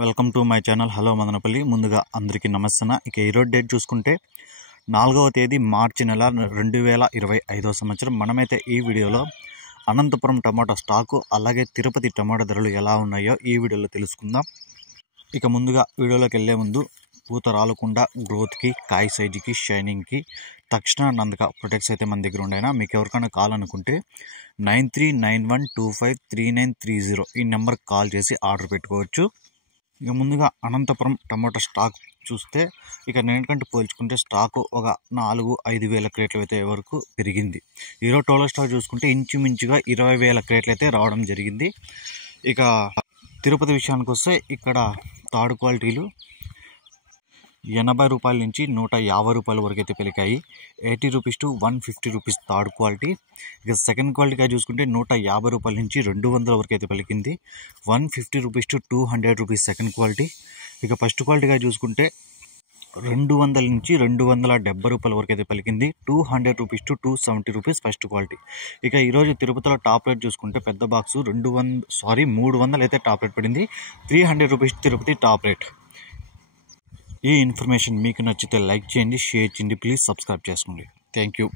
Welcome to my channel. Hello Madanapalle. ముందుగా అందరికీ నమస్తే. ఇక ఈరోజు డేట్ చూసుకుంటే 4వ తేదీ మార్చి నెల 2025 సంవత్సరం. మనమైతే ఈ వీడియోలో అనంతపురం టమాటో స్టాకు అలాగే తిరుపతి టమాటో ధరలు ఎలా ఉన్నాయో ఈ వీడియోలో తెలుసుకుందాం. ఇక ముందుగా వీడియోలోకి వెళ్ళే ముందు పూత రాలకుండా గ్రోత్కి, కాయ సైజుకి, షైనింగ్కి తక్షణ నందక ప్రొడక్ట్స్ అయితే మన దగ్గర ఉన్నాయినా. మీకు ఎవరికైనా కావాలనుకుంటే 9391253930 ఈ నెంబర్కి కాల్ చేసి ఆర్డర్ పెట్టుకోవచ్చు. ఇక ముందుగా అనంతపురం టమాటో స్టాక్ చూస్తే ఇక నేటికంటే పోల్చుకుంటే స్టాకు ఒక 4-5 వేల క్రేట్ల అయితే వరకు పెరిగింది. ఈరోజు టోటల్ స్టాక్ చూసుకుంటే ఇంచుమించుగా 20,000 క్రేట్లు అయితే రావడం జరిగింది. ఇక తిరుపతి విషయానికి వస్తే ఇక్కడ థర్డ్ క్వాలిటీలు 80 రూపాయల నుంచి 150 రూపాయల వరకు అయితే పలికాయి. 80 rupees to 150 rupees third quality. ఇక సెకండ్ క్వాలిటీగా చూసుకుంటే 150 రూపాయల నుంచి 200 వరకు అయితే పలికింది. 150 rupees to 200 rupees second quality. ఇక ఫస్ట్ క్వాలిటీగా చూసుకుంటే 200 నుంచి 270 రూపాయల వరకు అయితే పలికింది. 200 rupees to 270 rupees first quality. ఇక ఈరోజు తిరుపతిలో టాప్ రేట్ చూసుకుంటే పెద్ద బాక్సు 300 అయితే టాప్ రేట్ పడింది. 300 రూపీస్ తిరుపతి టాప్ రేట్. ఈ ఇన్ఫర్మేషన్ మీకు నచ్చితే లైక్ చేయండి, షేర్ చేయండి, ప్లీజ్ సబ్స్క్రైబ్ చేసుకోండి. Thank you.